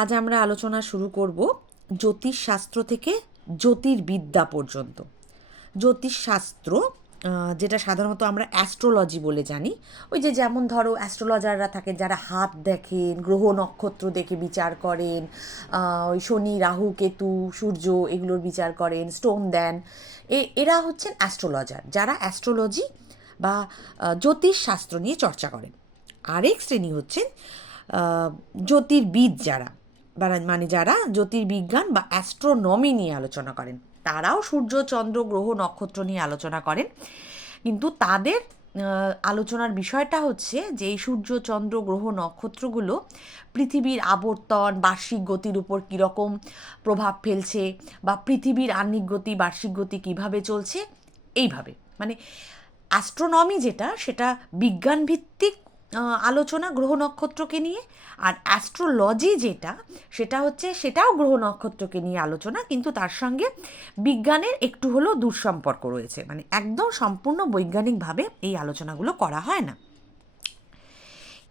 আজ আমরা আলোচনা শুরু করব জ্যোতিষশাস্ত্র থেকে জ্যোতির্বিদ্যা পর্যন্ত। জ্যোতিষশাস্ত্র যেটা সাধারণত আমরা অ্যাস্ট্রোলজি বলে জানি, ওই যে যেমন ধরো অ্যাস্ট্রোলজাররা থাকে, যারা হাত দেখেন, গ্রহ নক্ষত্র দেখে বিচার করেন ওই শনি, রাহু, কেতু, সূর্য এগুলোর বিচার করেন স্টোন দেন। এ, এরা হচ্ছেন অ্যাস্ট্রোলজার যারা অ্যাস্ট্রোলজি বা জ্যোতিষশাস্ত্র নিয়ে চর্চা করেন। আরেক শ্রেণি হচ্ছেন জ্যোতির্বিদ যারা। মানে যারা জ্যোতির্বিজ্ঞান বা অ্যাস্ট্রোনমি নিয়ে আলোচনা করেন তারাও সূর্য চন্দ্র গ্রহ নক্ষত্র নিয়ে আলোচনা করেন। কিন্তু তাদের আলোচনার বিষয়টা হচ্ছে যে এই সূর্য চন্দ্র গ্রহ নক্ষত্রগুলো পৃথিবীর আবর্তন বার্ষিক গতির উপর কীরকম প্রভাব ফেলছে বা পৃথিবীর আহ্নিক গতি বার্ষিক গতি কীভাবে চলছে এইভাবে। মানে অ্যাস্ট্রোনমি যেটা সেটা বিজ্ঞান ভিত্তিক আহ, আলোচনা গ্রহ নক্ষত্রকে নিয়ে আর অ্যাস্ট্রোলজি যেটা, সেটা হচ্ছে সেটাও গ্রহ নক্ষত্রকে নিয়ে আলোচনা, কিন্তু তার সঙ্গে বিজ্ঞানের একটু হলেও দূরসম্পর্ক রয়েছে। মানে একদম সম্পূর্ণ বৈজ্ঞানিকভাবে এই আলোচনাগুলো করা হয় না।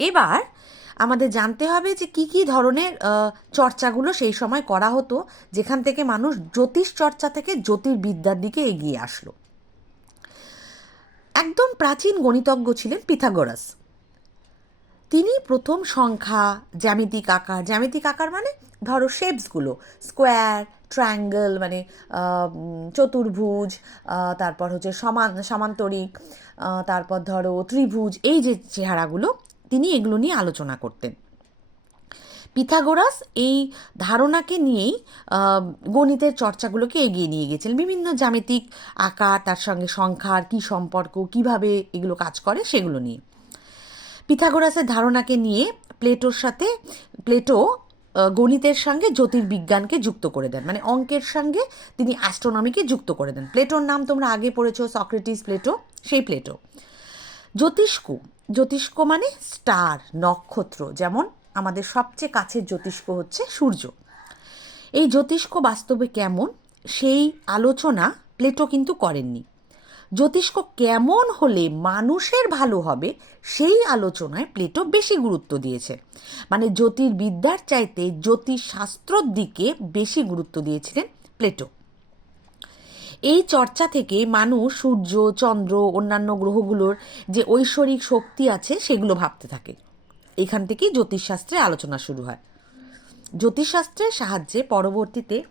এবার আমাদের জানতে হবে যে কি কি ধরনের চর্চাগুলো সেই সময় করা হতো, যেখান থেকে মানুষ জ্যোতিষ চর্চা থেকে জ্যোতির্বিদ্যার দিকে এগিয়ে আসলো। একদম প্রাচীন গণিতজ্ঞ ছিলেন পিথাগোরাস। তিনি প্রথম সংখ্যা, জ্যামিতিক আকার। জ্যামিতিক আকার মানে ধরো শেপসগুলো স্কোয়ার ট্রায়াঙ্গেল মানে চতুর্ভুজ তারপর হচ্ছে সমান, সমান্তরিক তারপর ধরো ত্রিভুজ। এই যে চেহারাগুলো, তিনি এগুলো নিয়ে আলোচনা করতেন। পিথাগোরাস এই ধারণাকে নিয়েই গণিতের চর্চাগুলোকে এগিয়ে নিয়ে গেছিলেন। বিভিন্ন জ্যামিতিক আকার, তার সঙ্গে সংখ্যার কী সম্পর্ক, কীভাবে এগুলো কাজ করে, সেগুলো নিয়ে। পিথাগোরাসের ধারণাকে নিয়ে প্লেটোর সাথে, প্লেটো গণিতের সঙ্গে জ্যোতির্বিজ্ঞানকে যুক্ত করে দেন। মানে অঙ্কের সঙ্গে তিনি অ্যাস্ট্রোনমিকে যুক্ত করে দেন। প্লেটোর নাম তোমরা আগে পড়েছো, সক্রেটিস, প্লেটো, সেই প্লেটো। জ্যোতিষ্ক জ্যোতিষ্ক মানে স্টার, নক্ষত্র, যেমন আমাদের সবচেয়ে কাছের জ্যোতিষ্ক হচ্ছে সূর্য। এই জ্যোতিষ্ক বাস্তবে কেমন? সেই আলোচনা প্লেটো কিন্তু করেননি। জ্যোতিষ্ক কেমন হলে মানুষের ভালো হবে, সেই আলোচনায় প্লেটো বেশি গুরুত্ব দিয়েছে। মানে জ্যোতির্বিদ্যার চাইতে জ্যোতিষশাস্ত্রর দিকে বেশি গুরুত্ব দিয়েছিলেন প্লেটো। এই চর্চা থেকে মানুষ, সূর্য, চন্দ্র, অন্যান্য গ্রহগুলোর যে ঐশ্বরিক শক্তি আছে, সেগুলো ভাবতে থাকে। এখান থেকেই জ্যোতিষশাস্ত্রে আলোচনা শুরু হয়। জ্যোতিষশাস্ত্রের সাহায্যে পরবর্তীতে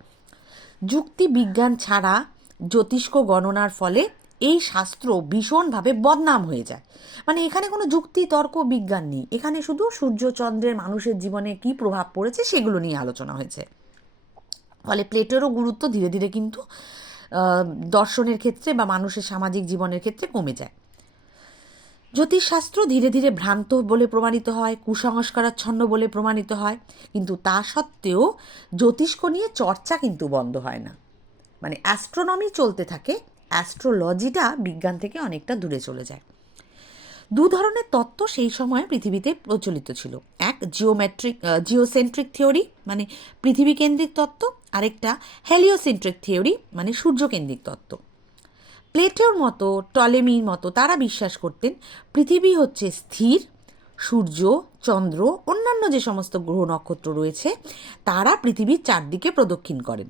যুক্তি বিজ্ঞান ছাড়া জ্যোতিষ্ক গণনার ফলে এই শাস্ত্র ভীষণভাবে বদনাম হয়ে যায়। মানে এখানে কোনো যুক্তি, তর্ক, বিজ্ঞান নেই। এখানে শুধু সূর্যচন্দ্রের মানুষের জীবনে কী প্রভাব পড়েছে সেগুলো নিয়ে আলোচনা হয়েছে। ফলে প্লেটেরও গুরুত্ব ধীরে ধীরে কিন্তু দর্শনের ক্ষেত্রে বা মানুষের সামাজিক জীবনের ক্ষেত্রে কমে যায়। জ্যোতিষশাস্ত্র ধীরে ধীরে ভ্রান্ত বলে প্রমাণিত হয়, কুসংস্কারাচ্ছন্ন বলে প্রমাণিত হয়। কিন্তু তা সত্ত্বেও জ্যোতিষ্ক নিয়ে চর্চা কিন্তু বন্ধ হয় না। মানে অ্যাস্ট্রোনমি চলতে থাকে অ্যাস্ট্রোলজিটা বিজ্ঞান থেকে অনেকটা দূরে চলে যায়। দু ধরনের তত্ত্ব সেই সময় পৃথিবীতে প্রচলিত ছিল। এক জিওমেট্রিক জিওসেন্ট্রিক থিওরি মানে পৃথিবী কেন্দ্রিক তত্ত্ব, আরেকটা হেলিওসেন্ট্রিক থিওরি মানে সূর্যকেন্দ্রিক তত্ত্ব। প্লেটোর মতো, টলেমির মতো তারা বিশ্বাস করতেন পৃথিবী হচ্ছে স্থির, সূর্য, চন্দ্র, অন্যান্য যে সমস্ত গ্রহ নক্ষত্র রয়েছে, তারা পৃথিবীর চারদিকে প্রদক্ষিণ করেন।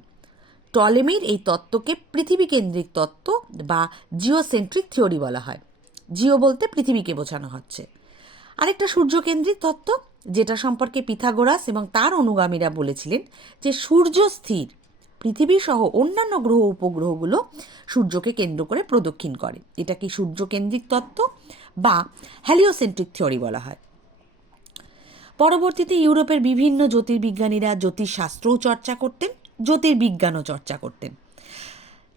টলেমির এই তত্ত্বকে পৃথিবী কেন্দ্রিক তত্ত্ব বা জিওসেন্ট্রিক থিওরি বলা হয়। জিও বলতে পৃথিবীকে বোঝানো হচ্ছে। আরেকটা সূর্যকেন্দ্রিক তত্ত্ব, যেটা সম্পর্কে পিথাগোরাস এবং তার অনুগামীরা বলেছিলেন যে সূর্য স্থির, পৃথিবী সহ অন্যান্য গ্রহ উপগ্রহগুলো সূর্যকে কেন্দ্র করে প্রদক্ষিণ করে। এটা কি সূর্যকেন্দ্রিক তত্ত্ব বা হ্যালিওসেন্ট্রিক থিওরি বলা হয়? পরবর্তীতে ইউরোপের বিভিন্ন জ্যোতির্বিজ্ঞানীরা জ্যোতিষশাস্ত্রও চর্চা করতেন। জ্যোতির্বিজ্ঞানও চর্চা করতেন।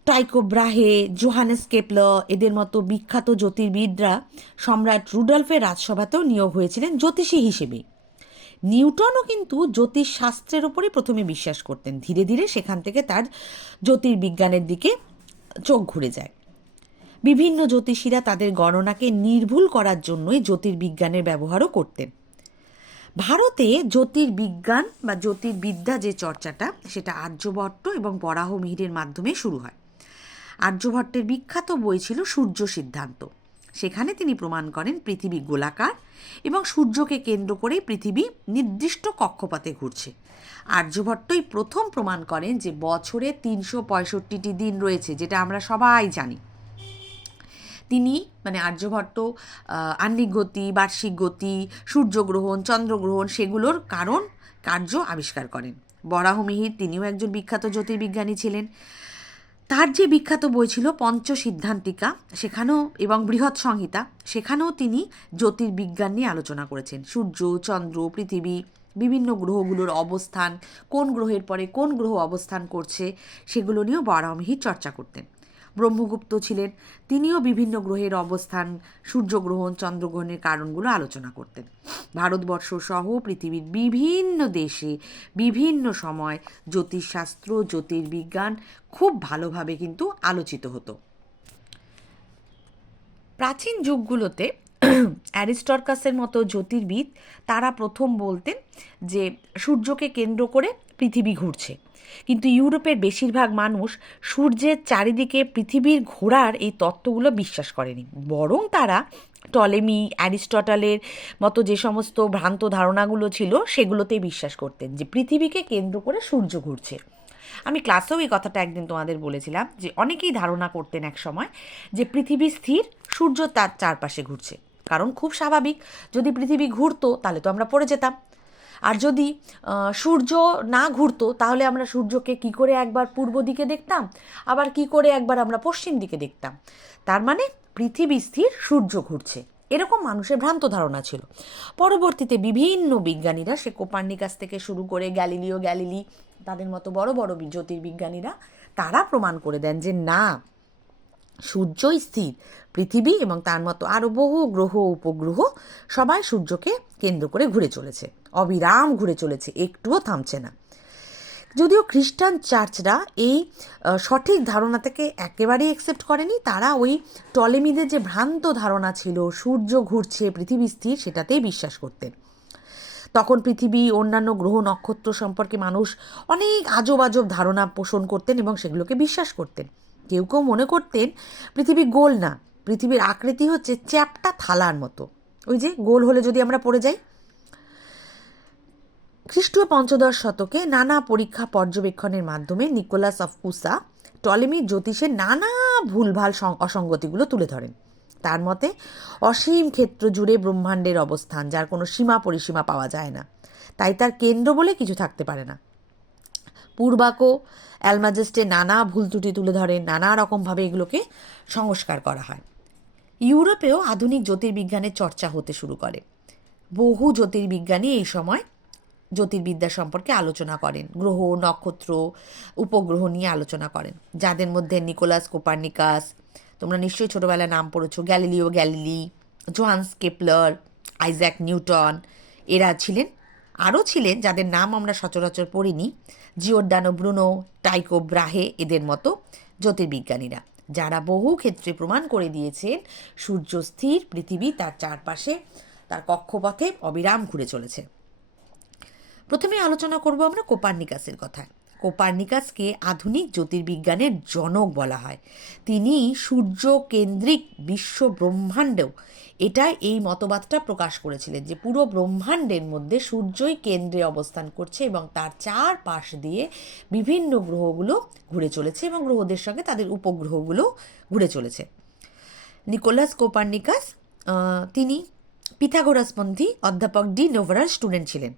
টাইকো ব্রাহে জোহানেস কেপল এদের মতো বিখ্যাত জ্যোতির্বিদরা সম্রাট রুডলফের রাজসভাতেও নিয়োগ হয়েছিলেন জ্যোতিষী হিসেবে। নিউটনও কিন্তু জ্যোতিষশাস্ত্রের ওপরই প্রথমে বিশ্বাস করতেন। ধীরে ধীরে সেখান থেকে তার জ্যোতির্বিজ্ঞানের দিকে চোখ ঘুরে যায়। বিভিন্ন জ্যোতিষীরা তাদের গণনাকে নির্ভুল করার জন্যই জ্যোতির্বিজ্ঞানের ব্যবহারও করতেন। ভারতে জ্যোতির্বিজ্ঞান বা জ্যোতির্বিদ্যা যে চর্চাটা, সেটা আর্যভট্ট এবং বরাহ মিহিরের মাধ্যমে শুরু হয়। আর্যভট্টের বিখ্যাত বই ছিল সূর্য সিদ্ধান্ত। সেখানে তিনি প্রমাণ করেন পৃথিবী গোলাকার এবং সূর্যকে কেন্দ্র করেই পৃথিবী নির্দিষ্ট কক্ষপথে ঘুরছে। আর্যভট্টই প্রথম প্রমাণ করেন যে বছরে তিনশো পঁয়ষট্টিটি দিন রয়েছে, যেটা আমরা সবাই জানি। তিনি মানে আর্যভট্ট আহ, আহ্নিক গতি বার্ষিক গতি সূর্যগ্রহণ চন্দ্রগ্রহণ সেগুলোর কারণ কার্য আবিষ্কার করেন। বরাহমিহির তিনিও একজন বিখ্যাত জ্যোতির্বিজ্ঞানী ছিলেন। তার যে বিখ্যাত বই ছিল পঞ্চ সিদ্ধান্তিকা সেখানেও এবং বৃহৎ সংহিতা সেখানেও তিনি জ্যোতির্বিজ্ঞান নিয়ে আলোচনা করেছেন। সূর্য চন্দ্র পৃথিবী বিভিন্ন গ্রহগুলোর অবস্থান কোন গ্রহের পরে কোন গ্রহ অবস্থান করছে সেগুলো নিয়েও বরাহমিহির চর্চা করতেন। ব্রহ্মগুপ্ত ছিলেন। তিনিও বিভিন্ন গ্রহের অবস্থান, সূর্যগ্রহণ, চন্দ্রগ্রহণের কারণগুলো আলোচনা করতেন। ভারতবর্ষ সহ পৃথিবীর বিভিন্ন দেশে বিভিন্ন সময় জ্যোতিষশাস্ত্র, জ্যোতির্বিজ্ঞান খুব ভালোভাবে কিন্তু আলোচিত হতো। প্রাচীন যুগগুলোতে অ্যারিস্টরকাসের মতো জ্যোতির্বিদ, তারা প্রথম বলতেন যে সূর্যকে কেন্দ্র করে পৃথিবী ঘুরছে। কিন্তু ইউরোপের বেশিরভাগ মানুষ সূর্যের চারিদিকে পৃথিবীর ঘোরার এই তত্ত্বগুলো বিশ্বাস করেনি। বরং তারা টলেমি, অ্যারিস্টটলের মতো যে সমস্ত ভ্রান্ত ধারণাগুলো ছিল, সেগুলোতেই বিশ্বাস করতেন যে পৃথিবীকে কেন্দ্র করে সূর্য ঘুরছে। আমি ক্লাসেও এই কথাটা একদিন তোমাদের বলেছিলাম যে অনেকেই ধারণা করতেন এক সময় যে পৃথিবী স্থির, সূর্য তার চারপাশে ঘুরছে। কারণ খুব স্বাভাবিক, যদি পৃথিবী ঘুরতো তাহলে তো আমরা পড়ে যেতাম। আর যদি সূর্য না ঘুরতো তাহলে আমরা সূর্যকে কি করে একবার পূর্ব দিকে দেখতাম, আবার কি করে একবার আমরা পশ্চিম দিকে দেখতাম। তার মানে পৃথিবী স্থির, সূর্য ঘুরছে। এরকম মানুষের ভ্রান্ত ধারণা ছিল। পরবর্তীতে বিভিন্ন বিজ্ঞানীরা, সে কোপার্নিকাস থেকে শুরু করে গ্যালিলিও, গ্যালিলি, তাদের মতো বড় বড় জ্যোতির্বিজ্ঞানীরা, তারা প্রমাণ করে দেন যে না সূর্যই স্থির। পৃথিবী এবং তার মতো আরও বহু গ্রহ উপগ্রহ সবাই সূর্যকে কেন্দ্র করে ঘুরে চলেছে। অবিরাম ঘুরে চলেছে, একটুও থামছে না। যদিও খ্রিস্টান চার্চরা এই সঠিক ধারণা থেকে একেবারেই অ্যাকসেপ্ট করেনি, তারা ওই টলেমিদের যে ভ্রান্ত ধারণা ছিল, সূর্য ঘুরছে, পৃথিবী স্থির, সেটাতেই বিশ্বাস করতেন। তখন পৃথিবী, অন্যান্য গ্রহ, নক্ষত্র সম্পর্কে মানুষ অনেক আজব আজব ধারণা পোষণ করতেন এবং সেগুলোকে বিশ্বাস করতেন। কেউ কেউ মনে করতেন পৃথিবী গোল না, পৃথিবীর আকৃতি হচ্ছে চ্যাপটা থালার মতো। ওই যে গোল হলে যদি আমরা পড়ে যাই। খ্রিস্টীয় পঞ্চদশ শতকে নানা পরীক্ষা পর্যবেক্ষণের মাধ্যমে নিকোলাস অফ কুসা টলেমির জ্যোতিষের নানা ভুলভাল অসঙ্গতিগুলো তুলে ধরেন। তার মতে, অসীম ক্ষেত্র জুড়ে ব্রহ্মাণ্ডের অবস্থান, যার কোনো সীমা পরিসীমা পাওয়া যায় না। তাই তার কেন্দ্র বলে কিছু থাকতে পারে না। পূর্বাকো অ্যালমাজেস্টে নানা ভুল ত্রুটি তুলে ধরে, নানা রকমভাবে এগুলোকে সংস্কার করা হয়। ইউরোপেও আধুনিক জ্যোতির্বিজ্ঞানের চর্চা হতে শুরু করে। বহু জ্যোতির্বিজ্ঞানী এই সময় জ্যোতির্বিদ্যা সম্পর্কে আলোচনা করেন, গ্রহ, নক্ষত্র, উপগ্রহ নিয়ে আলোচনা করেন। যাদের মধ্যে নিকোলাস, কোপার্নিকাস, তোমরা নিশ্চয়ই ছোটোবেলায় নাম পড়েছো, Galileo, Galilei Johannes Kepler Isaac Newton, এরা ছিলেন, আরও ছিলেন যাদের নাম আমরা সচরাচর পড়িনি জিওরদানো ব্রুনো, টাইকো ব্রাহে এদের মতো জ্যোতির্বিজ্ঞানীরা, যারা বহু ক্ষেত্রে প্রমাণ করে দিয়েছেন সূর্য স্থির, পৃথিবী তার চারপাশে, তার কক্ষপথে অবিরাম ঘুরে চলেছে। প্রথমে আলোচনা করব আমরা কোপার্নিকাসের কথা কোপার্নিকাসকে আধুনিক জ্যোতির্বিজ্ঞানের জনক বলা হয়। তিনি সূর্য কেন্দ্রিক বিশ্ব ব্রহ্মাণ্ডেও এটা এই মতবাদটা প্রকাশ করেছিলেন যে পুরো ব্রহ্মাণ্ডের মধ্যে সূর্যই কেন্দ্রে অবস্থান করছে এবং তার চার পাশ দিয়ে বিভিন্ন গ্রহগুলো ঘুরে চলেছে এবং গ্রহদের সঙ্গে তাদের উপগ্রহগুলো ঘুরে চলেছে। নিকোলাস কোপার্নিকাস তিনি পিথাগোরাসপন্থী অধ্যাপক ডি নোভারার স্টুডেন্ট ছিলেন।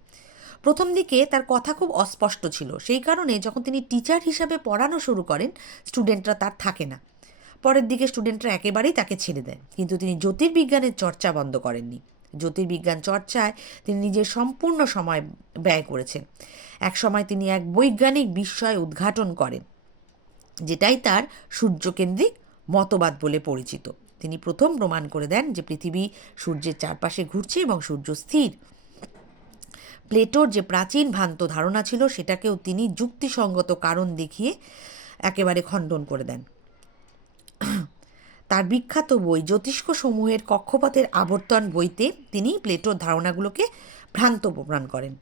প্রথম দিকে তার কথা খুব অস্পষ্ট ছিল। সেই কারণে যখন তিনি টিচার হিসাবে পড়ানো শুরু করেন স্টুডেন্টরা তার থাকে না। পরের দিকে স্টুডেন্টরা একেবারেই তাকে ছেড়ে দেন। কিন্তু তিনি জ্যোতির্বিজ্ঞানের চর্চা বন্ধ করেননি। জ্যোতির্বিজ্ঞান চর্চায় তিনি নিজের সম্পূর্ণ সময় ব্যয় করেছেন। এক সময় তিনি এক বৈজ্ঞানিক বিস্ময় উদ্ঘাটন করেন, যেটাই তার সূর্যকেন্দ্রিক মতবাদ বলে পরিচিত। তিনি প্রথম প্রমাণ করে দেন যে পৃথিবী সূর্যের চারপাশে ঘুরছে এবং সূর্য স্থির। প্লেটোর যে প্রাচীন ভ্রান্ত ধারণা ছিল, সেটাকেও তিনি যুক্তিসঙ্গত কারণ দেখিয়ে একেবারে খণ্ডন করে দেন। তার বিখ্যাত বই জ্যোতিষ্ক সমূহের কক্ষপথের আবর্তন বইতে তিনি প্লেটোর ধারণাগুলোকে ভ্রান্ত প্রমাণ করেন।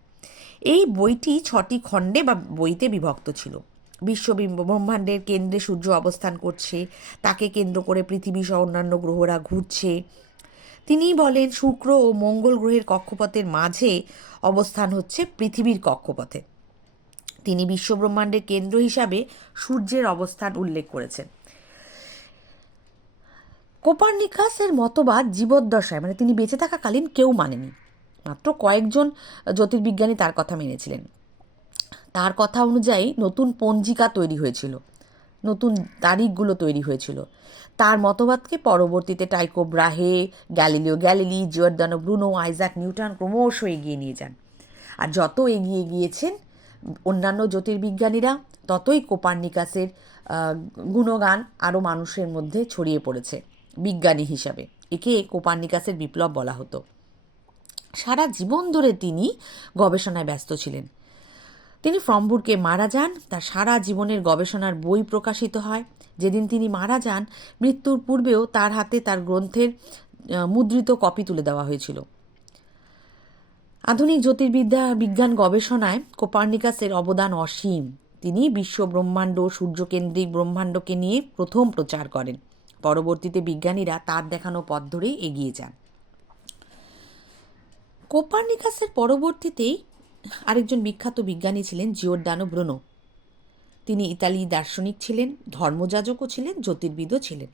এই বইটি ছটি খণ্ডে বা বইতে বিভক্ত ছিল। বিশ্ব ব্রহ্মাণ্ডের কেন্দ্রে সূর্য অবস্থান করছে, তাকে কেন্দ্র করে পৃথিবী সহ অন্যান্য গ্রহরা ঘুরছে তিনি বলেন, শুক্র ও মঙ্গল গ্রহের কক্ষপথের মাঝে অবস্থান হচ্ছে পৃথিবীর কক্ষপথে। তিনি বিশ্বব্রহ্মাণ্ডের কেন্দ্র হিসাবে সূর্যের অবস্থান উল্লেখ করেছেন। কোপার্নিকাসের মতবাদ জীবদ্দশায় মানে তিনি বেঁচে থাকাকালীন কেউ মানেনি মাত্র কয়েকজন জ্যোতির্বিজ্ঞানী তার কথা মেনেছিলেন। তার কথা অনুযায়ী নতুন পঞ্জিকা তৈরি হয়েছিল। নতুন তারিখগুলো তৈরি হয়েছিল। তার মতবাদকে পরবর্তীতে Tycho Brahe, Galileo Galilei Giordano Bruno, Isaac Newton ক্রমশ এগিয়ে নিয়ে যান। আর যত এগিয়ে গিয়েছেন অন্যান্য জ্যোতির্বিজ্ঞানীরা, ততই কোপার্নিকাসের গুণগান আরও মানুষের মধ্যে ছড়িয়ে পড়েছে, বিজ্ঞানী হিসাবে। একে কোপার্নিকাসের বিপ্লব বলা হতো। সারা জীবন ধরে তিনি গবেষণায় ব্যস্ত ছিলেন। তিনি ফ্রমবুরকে মারা যান, তার সারা জীবনের গবেষণার বই প্রকাশিত হয়। যেদিন তিনি মারা যান, মৃত্যুর পূর্বেও তার হাতে তার গ্রন্থের মুদ্রিত কপি তুলে দেওয়া হয়েছিল। আধুনিক জ্যোতির্বিদ্যা বিজ্ঞান গবেষণায় কোপার্নিকাসের অবদান অসীম। তিনি বিশ্ব ব্রহ্মাণ্ড, সূর্যকেন্দ্রিক ব্রহ্মাণ্ডকে নিয়ে প্রথম প্রচার করেন। পরবর্তীতে বিজ্ঞানীরা তার দেখানো পথ ধরেই এগিয়ে যান। কোপার্নিকাসের পরবর্তীতেই আরেকজন বিখ্যাত বিজ্ঞানী ছিলেন জিওরদানো ব্রুনো। তিনি ইতালি দার্শনিক ছিলেন, ধর্মযাজকও ছিলেন, জ্যোতির্বিদও ছিলেন।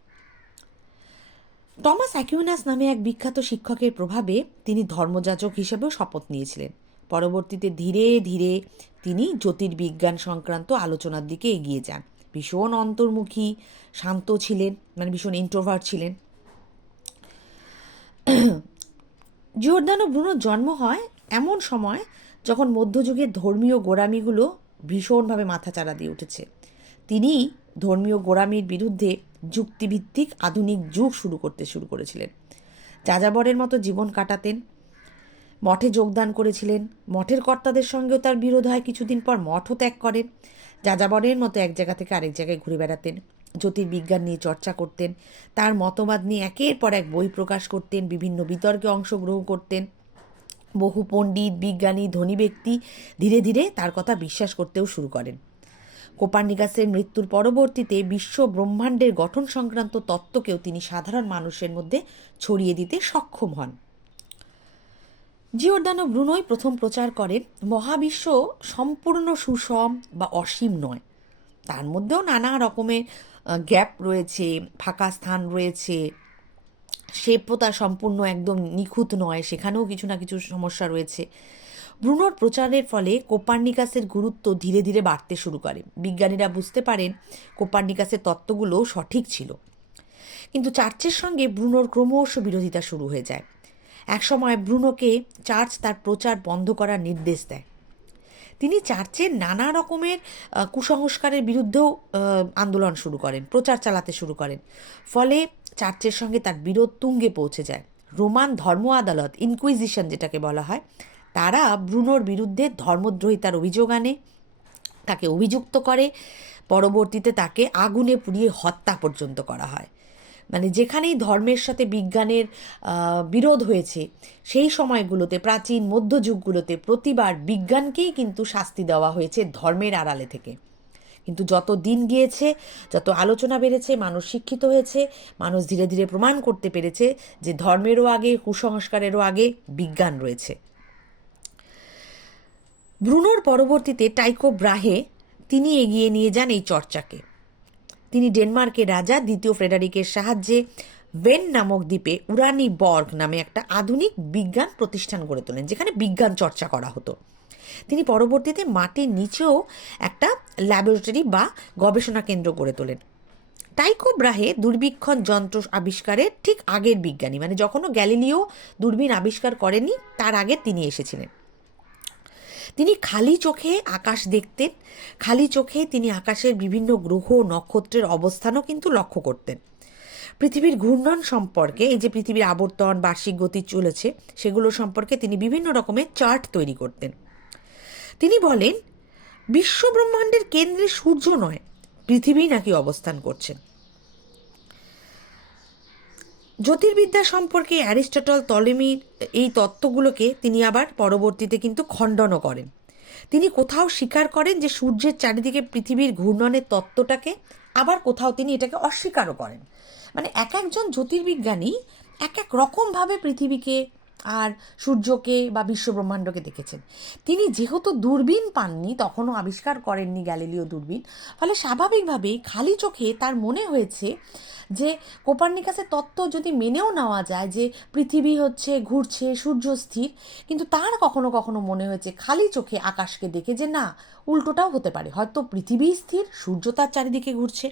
টমাস অ্যাকিউনাস নামে এক বিখ্যাত শিক্ষকের প্রভাবে তিনি ধর্মযাজক হিসেবেও শপথ নিয়েছিলেন। পরবর্তীতে ধীরে ধীরে তিনি জ্যোতির্বিজ্ঞান সংক্রান্ত আলোচনার দিকে এগিয়ে যান। ভীষণ অন্তর্মুখী, শান্ত ছিলেন মানে ভীষণ ইন্ট্রোভার্ট ছিলেন। জিওর্দানো ব্রুনোর জন্ম হয় এমন সময় যখন মধ্যযুগের ধর্মীয় গোড়ামিগুলো ভীষণভাবে মাথাচাড়া দিয়ে উঠেছে তিনি ধর্মীয় গোড়ামির বিরুদ্ধে যুক্তিভিত্তিক আধুনিক যুগ শুরু করতে শুরু করেছিলেন। যাযাবরের মতো জীবন কাটাতেন, মঠে যোগদান করেছিলেন, মঠের কর্তাদের সঙ্গেও তার বিরোধ হয়, কিছুদিন পর মঠও ত্যাগ করেন, যাযাবরের মতো এক জায়গা থেকে আরেক জায়গায় ঘুরে বেড়াতেন, জ্যোতির্বিজ্ঞান নিয়ে চর্চা করতেন, তার মতবাদ নিয়ে একের পর এক বই প্রকাশ করতেন, বিভিন্ন বিতর্কে অংশগ্রহণ করতেন। বহু পণ্ডিত, বিজ্ঞানী, ধনী ব্যক্তি ধীরে ধীরে তার কথা বিশ্বাস করতেও শুরু করেন। কোপার্নিকাসের মৃত্যুর পরবর্তীতে বিশ্ব ব্রহ্মাণ্ডের গঠন সংক্রান্ত তত্ত্বকেও তিনি সাধারণ মানুষের মধ্যে ছড়িয়ে দিতে সক্ষম হন। জিওর্দানো ব্রুনোই প্রথম প্রচার করেন, মহাবিশ্ব সম্পূর্ণ সুষম বা অসীম নয়। তার মধ্যেও নানা রকমের গ্যাপ রয়েছে, ফাঁকা স্থান রয়েছে সেপ্যতা সম্পূর্ণ একদম নিখুঁত নয়। সেখানেও কিছু না কিছু সমস্যা রয়েছে। ব্রুনোর প্রচারের ফলে কোপার্নিকাসের গুরুত্ব ধীরে ধীরে বাড়তে শুরু করে। বিজ্ঞানীরা বুঝতে পারেন, কোপার্নিকাসের তত্ত্বগুলো সঠিক ছিল। কিন্তু চার্চের সঙ্গে ব্রুনোর ক্রমশ বিরোধিতা শুরু হয়ে যায়। একসময় ব্রুনোকে চার্চ তার প্রচার বন্ধ করার নির্দেশ দেয়। তিনি চার্চের নানা রকমের কুসংস্কারের বিরুদ্ধেও আন্দোলন শুরু করেন, প্রচার চালাতে শুরু করেন। ফলে চার্চের সঙ্গে তার বিরোধ তুঙ্গে পৌঁছে যায়। রোমান ধর্ম আদালত, ইনকুইজিশন যেটাকে বলা হয়, তারা ব্রুনোর বিরুদ্ধে ধর্মদ্রোহিতার অভিযোগ আনে, তাকে অভিযুক্ত করে, পরবর্তীতে তাকে আগুনে পুড়িয়ে হত্যা পর্যন্ত করা হয়। মানে যেখানেই ধর্মের সাথে বিজ্ঞানের বিরোধ হয়েছে, সেই সময়গুলোতে, প্রাচীন মধ্যযুগগুলোতে প্রতিবার বিজ্ঞানকেই কিন্তু শাস্তি দেওয়া হয়েছে ধর্মের আড়ালে থেকে। কিন্তু যত দিন গিয়েছে, যত আলোচনা বেড়েছে, মানুষ শিক্ষিত হয়েছে, মানুষ ধীরে ধীরে প্রমাণ করতে পেরেছে যে ধর্মেরও আগে, কুসংস্কারেরও আগে বিজ্ঞান রয়েছে। ব্রুনোর পরবর্তীতে টাইকো ব্রাহে তিনি এগিয়ে নিয়ে যান এই চর্চাকে। তিনি ডেনমার্কের রাজা দ্বিতীয় ফ্রেডারিকের সাহায্যে ভেন নামক দ্বীপে উরানি বর্গ নামে একটা আধুনিক বিজ্ঞান প্রতিষ্ঠান গড়ে তোলেন, যেখানে বিজ্ঞান চর্চা করা হতো। তিনি পরবর্তীতে মাটির নিচেও একটা ল্যাবরেটরি বা গবেষণা কেন্দ্র গড়ে তোলেন। টাইকো ব্রাহে দূরবীক্ষণ যন্ত্র আবিষ্কারের ঠিক আগের বিজ্ঞানী মানে যখনও গ্যালিলিও দূরবীন আবিষ্কার করেনি তার আগে তিনি এসেছিলেন। তিনি খালি চোখে আকাশ দেখতেন, খালি চোখে তিনি আকাশের বিভিন্ন গ্রহ, নক্ষত্রের অবস্থানও কিন্তু লক্ষ্য করতেন। পৃথিবীর ঘূর্ণন সম্পর্কে, এই যে পৃথিবীর আবর্তন, বার্ষিক গতি চলেছে, সেগুলো সম্পর্কে তিনি বিভিন্ন রকমের চার্ট তৈরি করতেন। তিনি বলেন বিশ্ব ব্রহ্মাণ্ডের কেন্দ্রে সূর্য নয়, পৃথিবী নাকি অবস্থান করছেন জ্যোতির্বিদ্যা সম্পর্কে অ্যারিস্টটল তলেমির এই তত্ত্বগুলোকে তিনি আবার পরবর্তীতে কিন্তু খণ্ডনও করেন। তিনি কোথাও স্বীকার করেন যে সূর্যের চারিদিকে পৃথিবীর ঘূর্ণনের তত্ত্বটাকে আবার কোথাও তিনি এটাকে অস্বীকারও করেন। মানে এক একজন জ্যোতির্বিজ্ঞানী এক এক রকমভাবে পৃথিবীকে আর সূর্যকে বা বিশ্বব্রহ্মাণ্ডকে দেখেছেন। তিনি যেহেতু দূরবীন পাননি, তখনও আবিষ্কার করেননি গ্যালিলিও দূরবীন। ফলে স্বাভাবিকভাবেই খালি চোখে তার মনে হয়েছে যে, কোপার্নিকাসের তত্ত্ব যদি মেনেও নেওয়া যায় যে, পৃথিবী হচ্ছে, ঘুরছে, সূর্য স্থির, কিন্তু তার কখনো কখনো মনে হয়েছে খালি চোখে আকাশকে দেখে যে, না, উল্টোটাও হতে পারে। হয়তো পৃথিবী স্থির, সূর্য তার চারিদিকে ঘুরছে।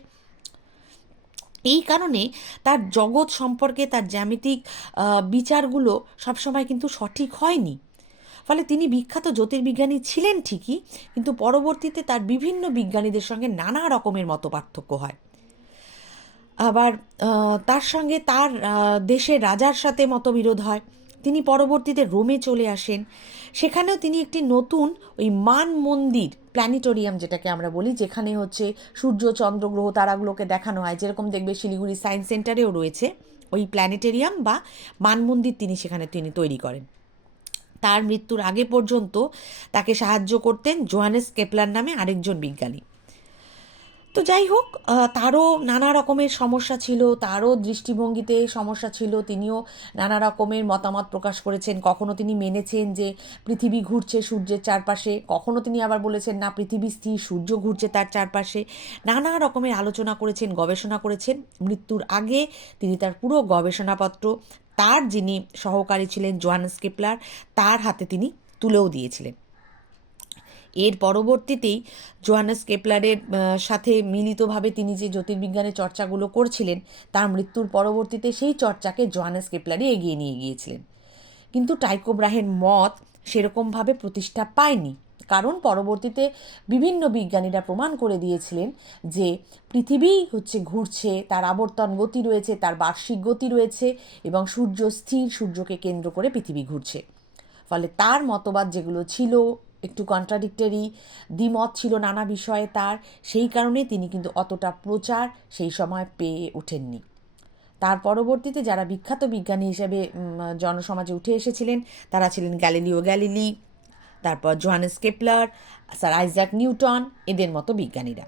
এই কারণে তার জগৎ সম্পর্কে তার জ্যামিতিক বিচারগুলো সবসময় কিন্তু সঠিক হয়নি। ফলে তিনি বিখ্যাত জ্যোতির্বিজ্ঞানী ছিলেন ঠিকই, কিন্তু পরবর্তীতে তার বিভিন্ন বিজ্ঞানীদের সঙ্গে নানা রকমের মত পার্থক্য হয়। আবার তার সঙ্গে তার দেশের রাজার সাথে মতবিরোধ হয়। তিনি পরবর্তীতে রোমে চলে আসেন। সেখানেও তিনি একটি নতুন ওই মান মন্দির, প্ল্যানেটোরিয়াম যেটাকে আমরা বলি, যেখানে হচ্ছে সূর্য, চন্দ্র, গ্রহ, তারাগুলোকে দেখানো হয়। যেরকম দেখবে শিলিগুড়ি সায়েন্স সেন্টারেও রয়েছে ওই প্ল্যানেটেরিয়াম বা মান মন্দির তিনি সেখানে তিনি তৈরি করেন। তার মৃত্যুর আগে পর্যন্ত তাকে সাহায্য করতেন জোহানেস কেপলার নামে আরেকজন বিজ্ঞানী। তো যাই হোক তারও নানা রকমের সমস্যা ছিল, তারও দৃষ্টিভঙ্গিতে সমস্যা ছিল, তিনিও নানা রকমের মতামত প্রকাশ করেছেন। কখনো তিনি মেনেছেন যে পৃথিবী ঘুরছে সূর্যের চারপাশে, কখনো তিনি আবার বলেছেন, না, পৃথিবী স্থির, সূর্য ঘুরছে তার চারপাশে। নানা রকমের আলোচনা করেছেন, গবেষণা করেছেন। মৃত্যুর আগে তিনি তার পুরো গবেষণাপত্র, তার যিনি সহকারী ছিলেন জোহানেস কেপলার তার হাতে তিনি তুলেও দিয়েছিলেন। এর পরবর্তীতেই জোহানেস কেপলারের সাথে মিলিতভাবে তিনি যে জ্যোতির্বিজ্ঞানের চর্চাগুলো করছিলেন, তার মৃত্যুর পরবর্তীতে সেই চর্চাকে জোহানেস কেপলারই এগিয়ে নিয়ে গিয়েছিলেন। কিন্তু টাইকো ব্রাহের মত সেরকমভাবে প্রতিষ্ঠা পায়নি। কারণ পরবর্তীতে বিভিন্ন বিজ্ঞানীরা প্রমাণ করে দিয়েছিলেন যে পৃথিবী হচ্ছে ঘুরছে, তার আবর্তন গতি রয়েছে, তার বার্ষিক গতি রয়েছে এবং সূর্য স্থির, সূর্যকে কেন্দ্র করে পৃথিবী ঘুরছে। ফলে তার মতবাদ যেগুলো ছিল একটু কন্ট্রাডিক্টরি দ্বিমত ছিল নানা বিষয়ে তার, সেই কারণে তিনি কিন্তু অতটা প্রচার সেই সময় পেয়ে ওঠেননি। তার পরবর্তীতে যারা বিখ্যাত বিজ্ঞানী হিসেবে জনসমাজে উঠে এসেছিলেন, তারা ছিলেন গ্যালিলিও গ্যালিলি, তারপর Johannes Kepler, sir Isaac Newton, এদের মতো বিজ্ঞানীরা।